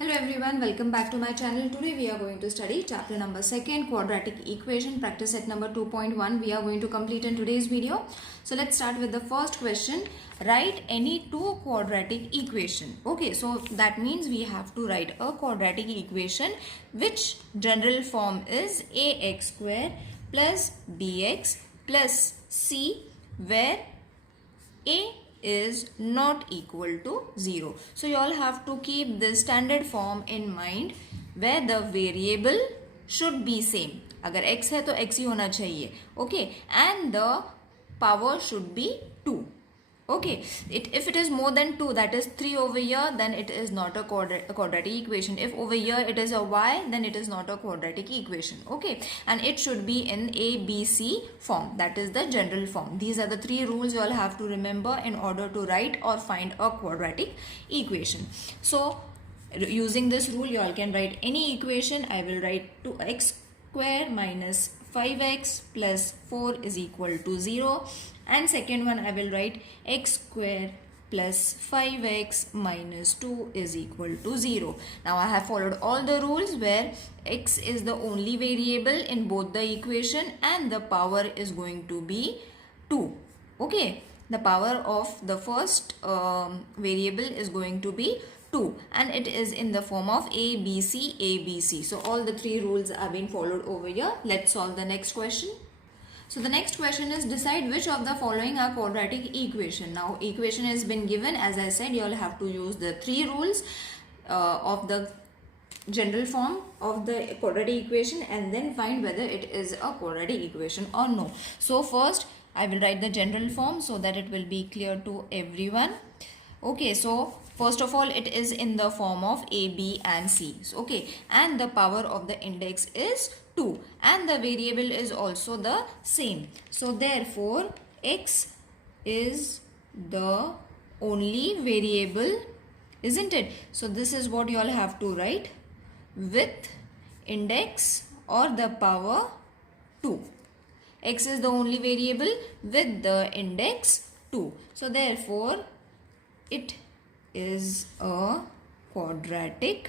Hello everyone, welcome back to my channel. Today we are going to study chapter number 2, quadratic equation, practice set number 2.1. We are going to complete in today's video. So let's start with the first question. Write any two quadratic equation. Okay, so that means we have to write a quadratic equation which general form is ax square plus bx plus c, where a is not equal to 0. So you all have to keep this standard form in mind where the variable should be same. अगर x है तो x ही होना चाहिए. Okay, and the power should be 2. Okay, if it is more than 2, that is 3 over here, then it is not a quadratic equation. If over here it is a y, then it is not a quadratic equation. Okay, and it should be in A, B, C form. That is the general form. These are the 3 rules you all have to remember in order to write or find a quadratic equation. So, using this rule, you all can write any equation. I will write 2x square minus 5x plus 4 is equal to 0. And second one, I will write x square plus 5x minus 2 is equal to 0. Now I have followed all the rules where x is the only variable in both the equation and the power is going to be 2. Okay, the power of the first variable is going to be 2 and it is in the form of A, B, C, A, B, C. So all the 3 rules have been followed over here. Let's solve the next question. So the next question is, decide which of the following are quadratic equation. Now equation has been given. As I said, you all have to use the 3 rules of the general form of the quadratic equation and then find whether it is a quadratic equation or no. So first I will write the general form so that it will be clear to everyone. Okay, so first of all, it is in the form of A, B and C. So, okay, and the power of the index is 2 and the variable is also the same. So therefore, x is the only variable, isn't it? So this is what you all have to write, with index or the power 2. X is the only variable with the index 2. So therefore, it is a quadratic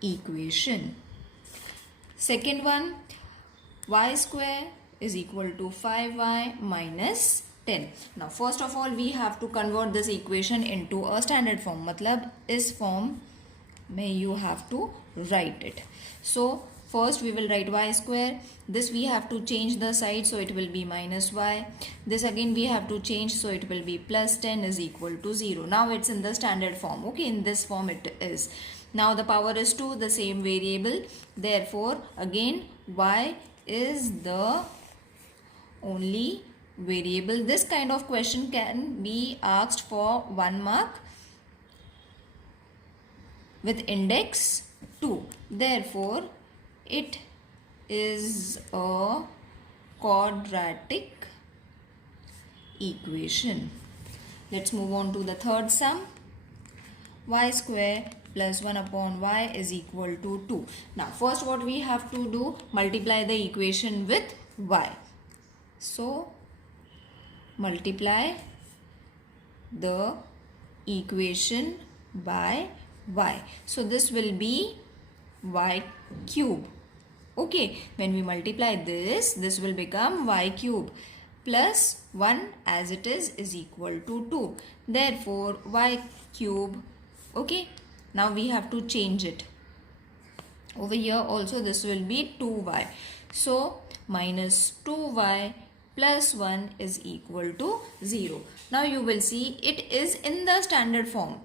equation. Second one, y square is equal to 5y minus 10. Now first of all, we have to convert this equation into a standard form. मतलब इस form में you have to write it. So first we will write y square. This we have to change the side, so it will be minus y. This again we have to change, so it will be plus 10 is equal to 0. Now it's in the standard form. Okay, in this form it is. Now the power is 2, the same variable. Therefore again y is the only variable. This kind of question can be asked for 1 mark with index 2. Therefore it is a quadratic equation. Let's move on to the third sum. Y square plus 1 upon y is equal to 2. Now first what we have to do, multiply the equation with y. So multiply the equation by y. So this will be y cube. Okay, when we multiply this, this will become y cube plus 1 as it is equal to 2. Therefore, y cube, okay, now we have to change it. Over here also this will be 2y. So, minus 2y plus 1 is equal to 0. Now you will see it is in the standard form.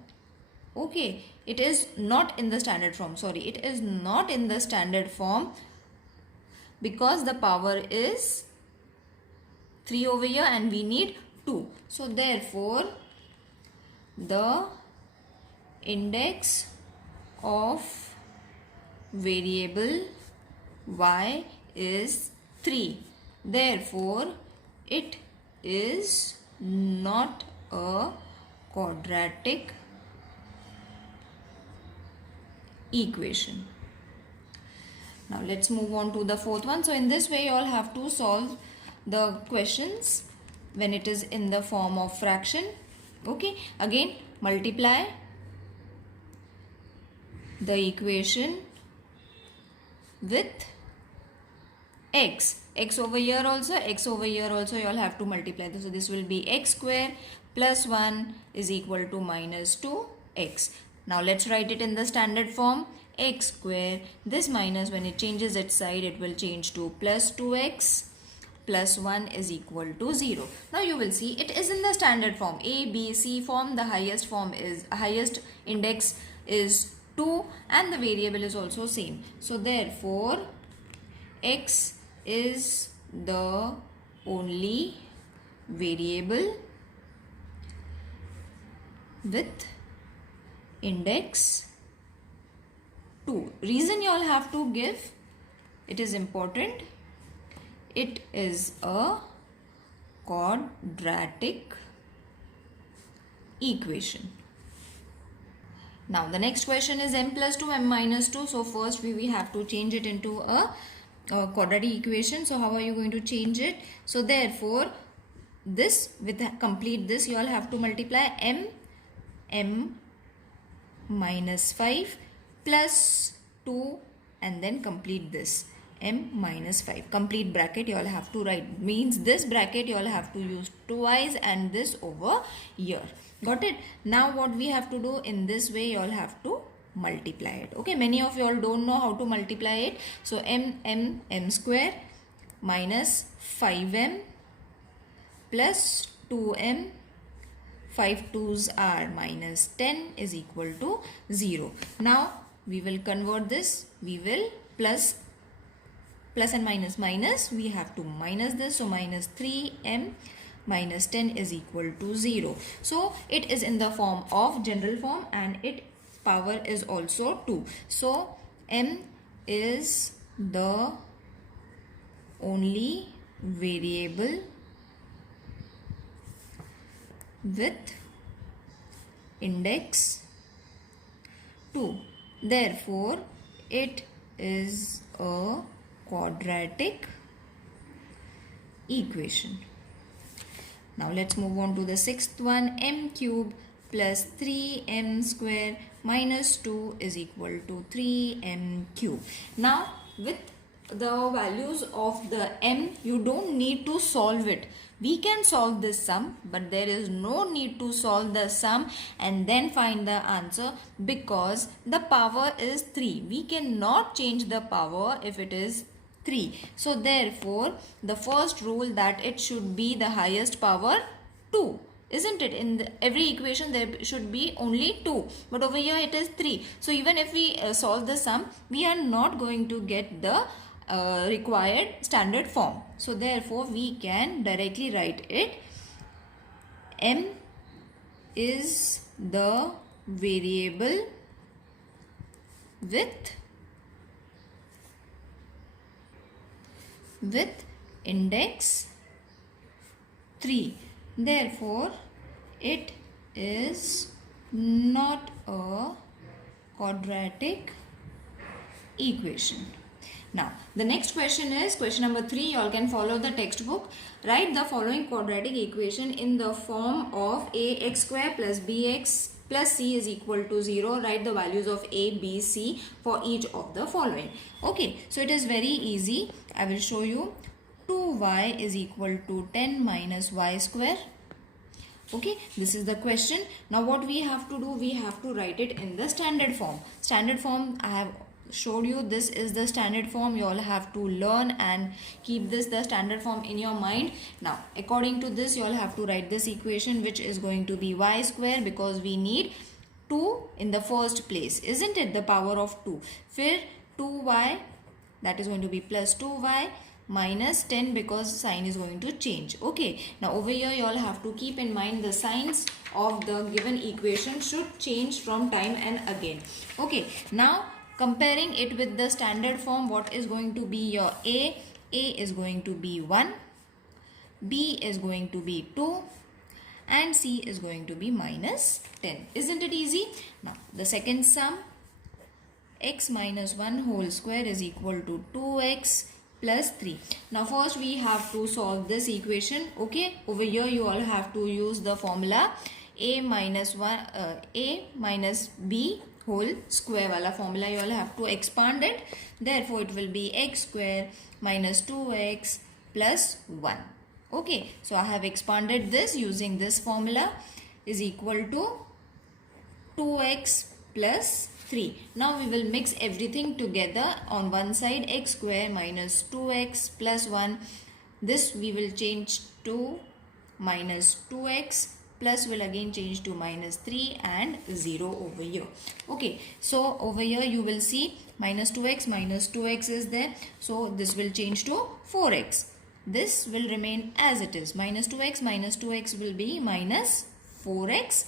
Okay, it is not in the standard form. Sorry, it is not in the standard form because the power is 3 over here and we need 2. So therefore, the index of variable y is 3. Therefore, it is not a quadratic equation. Now let's move on to the fourth one. So in this way you all have to solve the questions when it is in the form of fraction. Okay, again multiply the equation with x. X over here also, x over here also, you all have to multiply this. So this will be x square plus 1 is equal to minus 2x. Now let's write it in the standard form. X square, this minus, when it changes its side, it will change to plus 2x plus 1 is equal to 0. Now you will see it is in the standard form. A, B, C form. The highest index is 2 and the variable is also same. So therefore x is the only variable with index 2. Reason you all have to give, it is important. It is a quadratic equation. Now the next question is m plus 2, m minus 2. So first we have to change it into a quadratic equation. So how are you going to change it? So therefore this, with complete this, you all have to multiply m minus 5 plus 2 and then complete this m minus 5. Complete bracket you all have to write. Means this bracket you all have to use twice and this over here. Got it? Now what we have to do, in this way you all have to multiply it. Okay, many of you all don't know how to multiply it. So m square minus 5m plus 2m, 5 2's are minus 10 is equal to 0. Now we will convert this. We will plus and minus, we have to minus this. So minus 3m minus 10 is equal to 0. So it is in the form of general form and its power is also 2. So m is the only variable with index 2. Therefore it is a quadratic equation. Now let's move on to the sixth one. M cube plus 3m square minus 2 is equal to 3m cube. Now with the values of the m, you don't need to solve it. We can solve this sum, but there is no need to solve the sum and then find the answer, because the power is 3. We cannot change the power if it is 3. So therefore the first rule, that it should be the highest power 2. Isn't it? In every equation there should be only 2, but over here it is 3. So even if we solve the sum, we are not going to get the required standard form. So therefore we can directly write it. M is the variable with index 3. Therefore it is not a quadratic equation. Now the next question is question number 3. You all can follow the textbook. Write the following quadratic equation in the form of ax square plus bx plus c is equal to 0. Write the values of a, b, c for each of the following. Okay, so it is very easy. I will show you. 2y is equal to 10 minus y square. Okay, this is the question. Now what we have to do, we have to write it in the standard form. Standard form I have showed you. This is the standard form. You all have to learn and keep this, the standard form, in your mind. Now according to this, you all have to write this equation, which is going to be y square, because we need 2 in the first place, isn't it? The power of 2. फिर 2y, that is going to be plus 2y minus 10, because sign is going to change. Okay, now over here you all have to keep in mind the signs of the given equation should change from time and again. Okay, now comparing it with the standard form, what is going to be your a is going to be 1, b is going to be 2 and c is going to be minus 10. Isn't it easy? Now the second sum, x minus 1 whole square is equal to 2x plus 3. Now first we have to solve this equation. Okay, over here you all have to use the formula a minus b whole square wala formula you all have to expand it. Therefore it will be x square minus 2x plus 1. Okay, so I have expanded this using this formula is equal to 2x plus 3. Now we will mix everything together on one side, x square minus 2x plus 1. This we will change to minus 2x, plus will again change to minus 3 and 0 over here. Okay, so over here you will see minus 2x is there. So this will change to 4x. This will remain as it is. Minus 2x will be minus 4x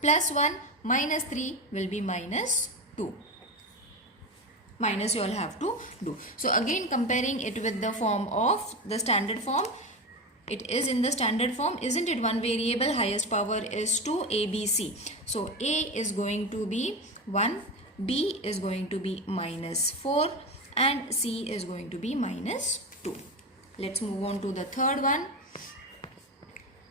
plus 1 minus 3 will be minus 2. Minus you all have to do. So again comparing it with the form of the standard form. It is in the standard form, isn't it? One variable, highest power is 2, a, b, c. So a is going to be 1, b is going to be minus 4 and c is going to be minus 2. Let's move on to the third one.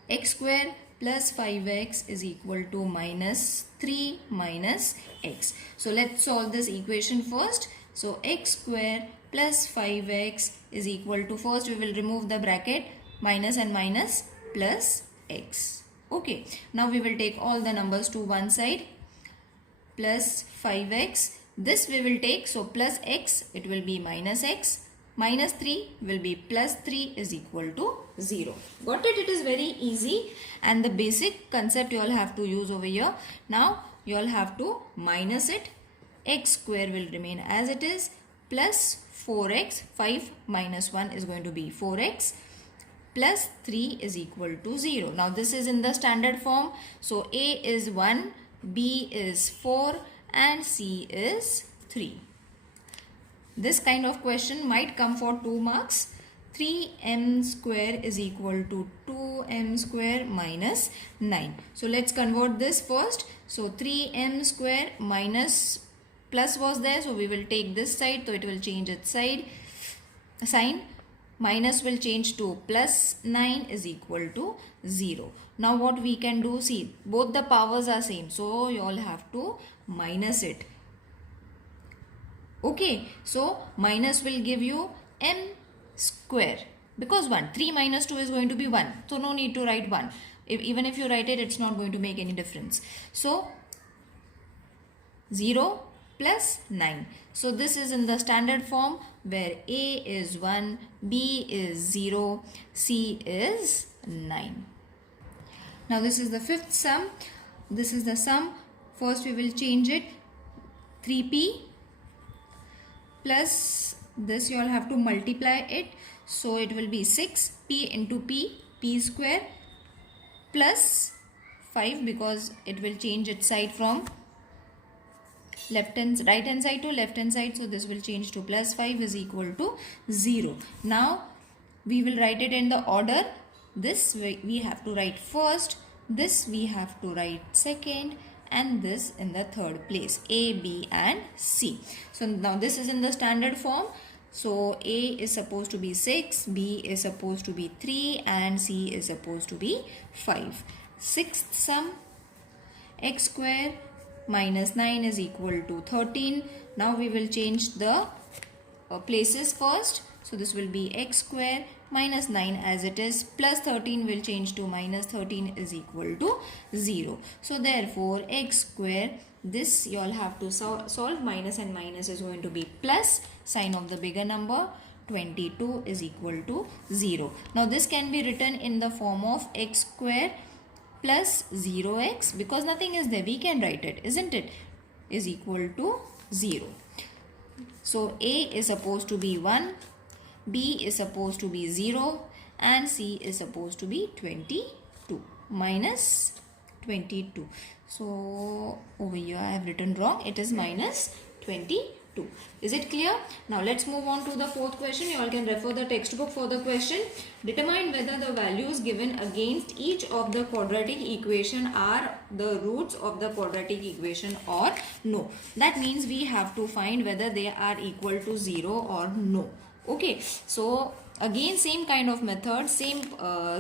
X square plus 5x is equal to minus 3 minus x. So let's solve this equation first. So x square plus 5x is equal to, first we will remove the bracket, minus and minus plus x. Okay, now we will take all the numbers to one side, plus 5x. This we will take, so plus x, it will be minus x. Minus 3 will be plus 3 is equal to 0. Got it? It is very easy and the basic concept you all have to use over here. Now you all have to minus it. X square will remain as it is, plus 4x, 5 minus 1 is going to be 4x, plus 3 is equal to 0. Now this is in the standard form. So a is 1, b is 4 and c is 3. This kind of question might come for 2 marks. 3m square is equal to 2m square minus 9. So let's convert this first. So 3m square minus plus was there, so we will take this side, so it will change its side sign. Minus will change to plus 9 is equal to 0. Now what we can do, see both the powers are same, so you all have to minus it. Okay, so minus will give you m square because 1, 3 minus 2 is going to be 1, so no need to write 1. Even if you write it, it's not going to make any difference. So 0 plus 9. So this is in the standard form where a is 1, b is 0, c is 9. Now this is the fifth sum. This is the sum. First we will change it. 3p plus this you all have to multiply it. So it will be 6p into p square plus 5 because it will change its side from right hand side to left hand side, so this will change to plus 5 is equal to 0. Now we will write it in the order. This we have to write first, this we have to write second, and this in the third place, a, b and c. So now this is in the standard form. So a is supposed to be 6, b is supposed to be 3 and c is supposed to be 5. Sixth sum, x square minus 9 is equal to 13. Now we will change the places first. So this will be x square minus 9 as it is, plus 13 will change to minus 13 is equal to 0. So therefore x square, this you all have to solve. Minus and minus is going to be plus, sign of the bigger number, 22 is equal to 0. Now this can be written in the form of x square plus 0x, because nothing is there, we can write it, isn't it, is equal to 0. So a is supposed to be 1, b is supposed to be 0 and c is supposed to be 22 minus 22. So over here I have written wrong, it is minus 22. Is it clear? Now let's move on to the fourth question. You all can refer the textbook for the question. Determine whether the values given against each of the quadratic equation are the roots of the quadratic equation or no. That means we have to find whether they are equal to 0 or no. Okay, so again same kind of method, same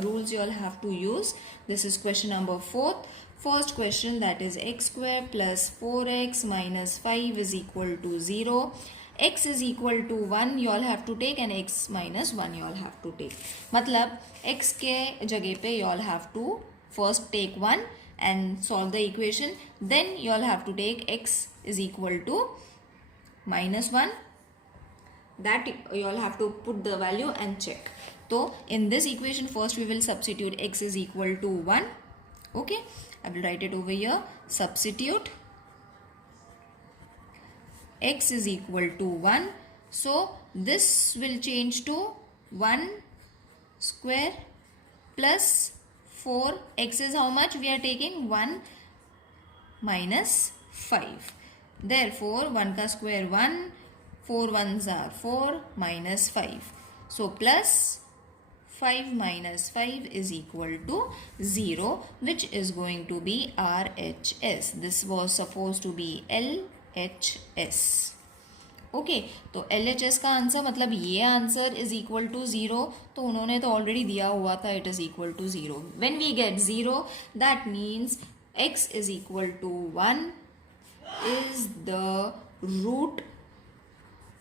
rules you all have to use. This is question number 4. first question, that is x square plus 4x minus 5 is equal to 0. X is equal to 1 you all have to take and x minus 1 you all have to take. मतलब x के जगह पे you all have to first take 1 and solve the equation. Then you all have to take x is equal to minus 1. That you all have to put the value and check. So in this equation first we will substitute x is equal to 1. Okay, I will write it over here. Substitute x is equal to 1. So this will change to 1 square plus 4. X is how much? We are taking 1 minus 5. Therefore 1 ka square 1, 4 ones are 4 minus 5. So plus 5 minus 5 is equal to 0, which is going to be RHS. This was supposed to be LHS. Okay तो LHS का answer मतलब ये answer is equal to 0, तो उन्होंने तो already दिया हुआ था it is equal to 0. When we get 0 that means x is equal to 1 is the root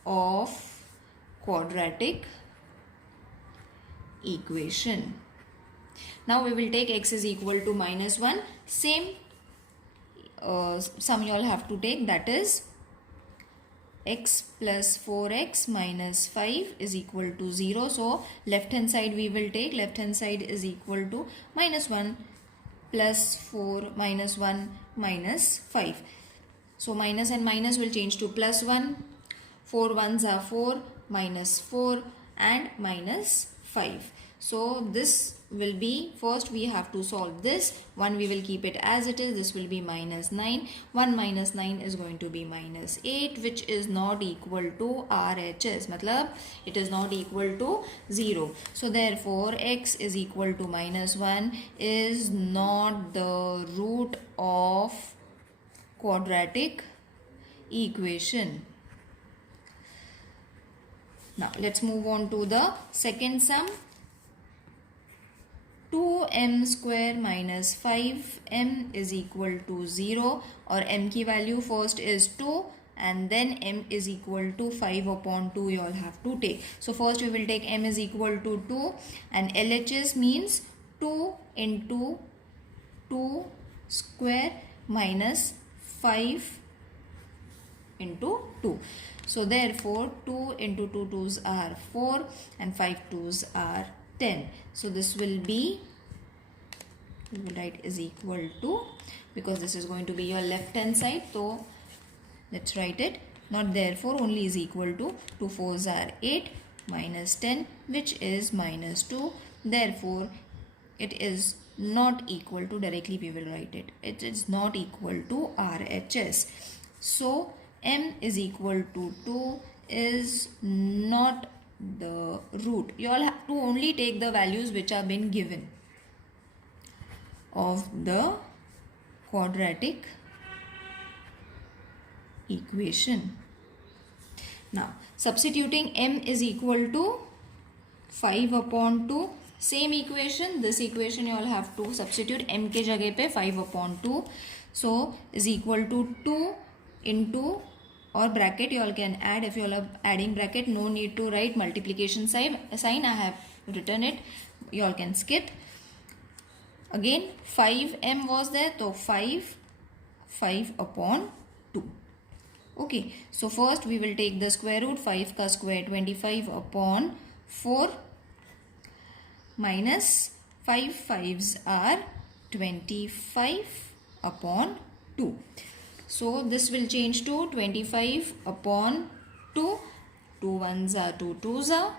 of quadratic equation. Now we will take x is equal to minus 1. Same sum you all have to take, that is x plus 4x minus 5 is equal to 0. So left hand side we will take, left hand side is equal to minus 1 plus 4 minus 1 minus 5. So minus and minus will change to plus 1. 4 ones are 4 minus 4 and minus 5. So this will be, first we have to solve this. 1 we will keep it as it is. This will be minus 9. 1 minus 9 is going to be minus 8, which is not equal to RHS. Matlab it is not equal to 0. So therefore x is equal to minus 1 is not the root of quadratic equation. Now let's move on to the second sum. 2m square minus 5m is equal to 0, और m की value first is 2 and then m is equal to 5 upon 2 you all have to take. So first we will take m is equal to 2 and LHS means 2 into 2 square minus 5 into 2. So therefore 2 into 2 2's are 4 and 5 2's are 10. So this will be, we will write is equal to, because this is going to be your left hand side, so let's write it, not therefore, only is equal to 2 4's are 8 minus 10, which is minus 2. Therefore it is not equal to, directly we will write it, it is not equal to RHS. So m is equal to 2 is not the root. You all have to only take the values which are been given of the quadratic equation. Now substituting m is equal to 5 upon 2. Same equation, this equation you all have to substitute m के जगह पे 5 upon 2. So is equal to 2 into, or bracket you all can add, if you all are adding bracket no need to write multiplication sign, I have written it, you all can skip. Again 5m was there, so 5 upon 2. Okay, so first we will take the square root. 5 ka square 25 upon 4 minus 5 5's are 25 upon 2. So this will change to 25 upon 2. 2 ones are 2 2's are.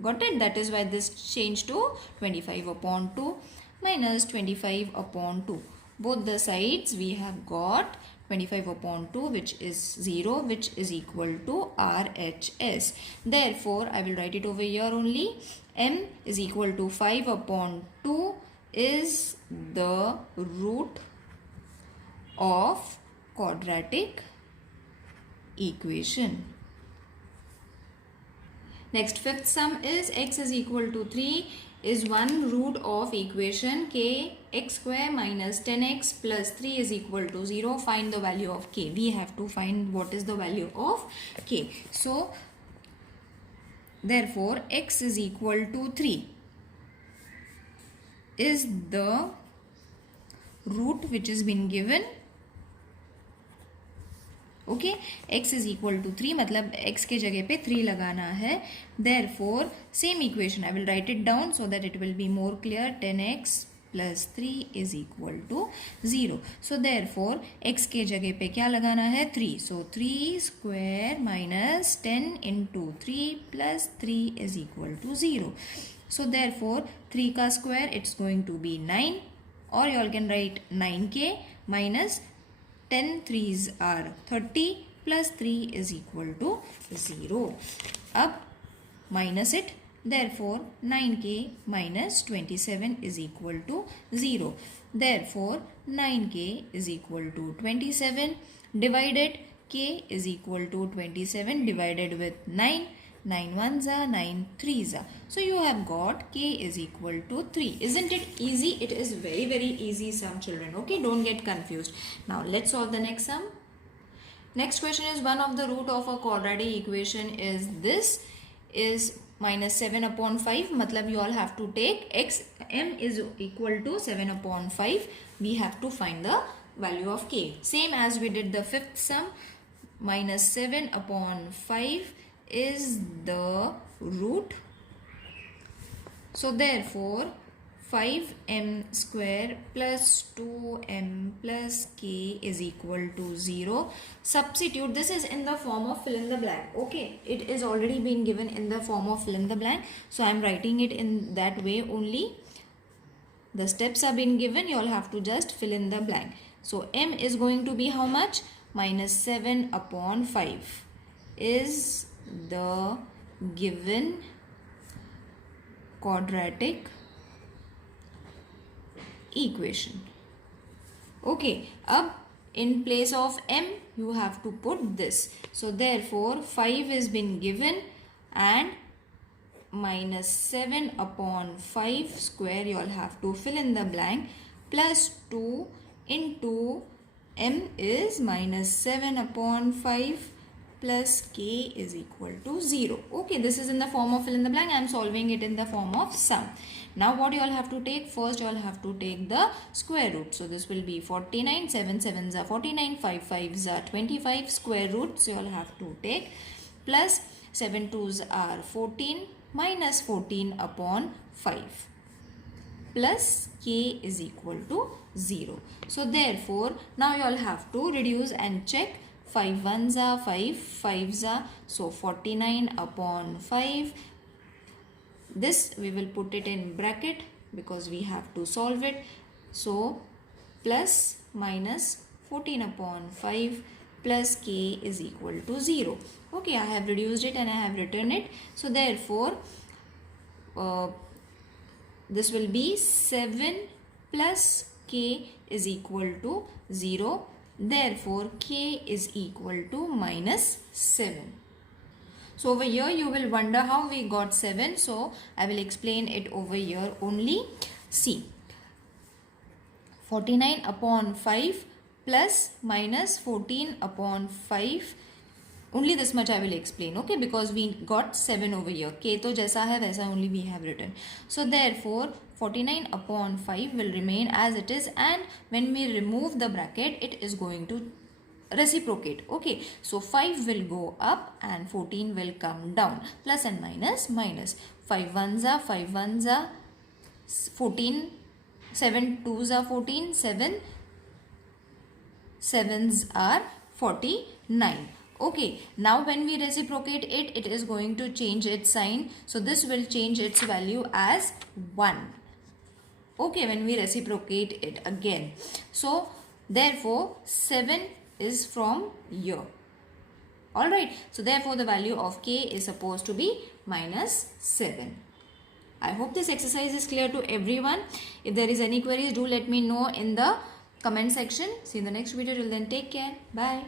Got it? That is why this changed to 25 upon 2 minus 25 upon 2. Both the sides we have got 25 upon 2, which is 0, which is equal to RHS. Therefore, I will write it over here only. M is equal to 5 upon 2 is the root of quadratic equation. Next, fifth sum is x is equal to 3. is one root of equation k x square minus 10x plus 3 is equal to 0. Find the value of k. We have to find what is the value of k. So therefore x is equal to 3 is the root which has been given. Okay, x is equal to 3 मतलब x के जगह पे 3 लगाना है. Therefore same equation I will write it down so that it will be more clear. 10x plus 3 is equal to 0. So therefore x के जगह पे क्या लगाना है 3. So 3 square minus 10 into 3 plus 3 is equal to 0. So therefore 3 का square it's going to be 9, or you all can write 9k minus 10 3s are 30 plus 3 is equal to 0. अब minus it. Therefore 9k minus 27 is equal to 0. Therefore 9k is equal to 27 divided k is equal to 27 divided with 9. 9 ones are 9 threes are. So you have got k is equal to 3. Isn't it easy? It is very easy sum, children. Okay, don't get confused. Now let's solve the next sum. Next question is one of the root of a quadratic equation is this is minus 7 upon 5. Matlab you all have to take x m is equal to 7 upon 5. We have to find the value of k. Same as we did the fifth sum. Minus 7 upon 5 is the root. So therefore 5m square plus 2m plus k is equal to 0. Substitute. This is in the form of fill in the blank. Okay, it is already been given in the form of fill in the blank. So I am writing it in that way only. The steps have been given. You all have to just fill in the blank. So m is going to be how much? Minus 7 upon 5 is the given quadratic equation. Okay, up in place of m you have to put this. So therefore 5 is been given and minus 7 upon 5 square you all have to fill in the blank plus 2 into m is minus 7 upon 5 plus k is equal to 0. Okay, this is in the form of fill in the blank. I am solving it in the form of sum. Now what you all have to take? First you all have to take the square root. So this will be 49, 7 7s are 49, 5 5s are 25 square root. So you all have to take plus 7 2s are 14 minus 14 upon 5 plus k is equal to 0. So therefore now you all have to reduce and check. 5 ones are 5, 5s are, so 49 upon 5. This we will put it in bracket because we have to solve it. So plus minus 14 upon 5 plus k is equal to 0. Okay, I have reduced it and I have written it. So therefore this will be 7 plus k is equal to 0. Therefore k is equal to minus 7. So over here you will wonder how we got 7. So I will explain it over here only. See, 49 upon 5 plus minus 14 upon 5. Only this much I will explain, okay, because we got 7 over here. K to jaisa hai waisa only we have written. So therefore 49 upon 5 will remain as it is, and when we remove the bracket it is going to reciprocate. Okay, so 5 will go up and 14 will come down. Plus and minus, minus. 5 ones are 5 ones are 14, 7 2s are 14, 7 7s are 49. Okay, now when we reciprocate it, it is going to change its sign. So this will change its value as 1. Okay, when we reciprocate it again. So therefore 7 is from here. Alright, so therefore the value of k is supposed to be minus 7. I hope this exercise is clear to everyone. If there is any queries, do let me know in the comment section. See you in the next video. Till then, take care. Bye.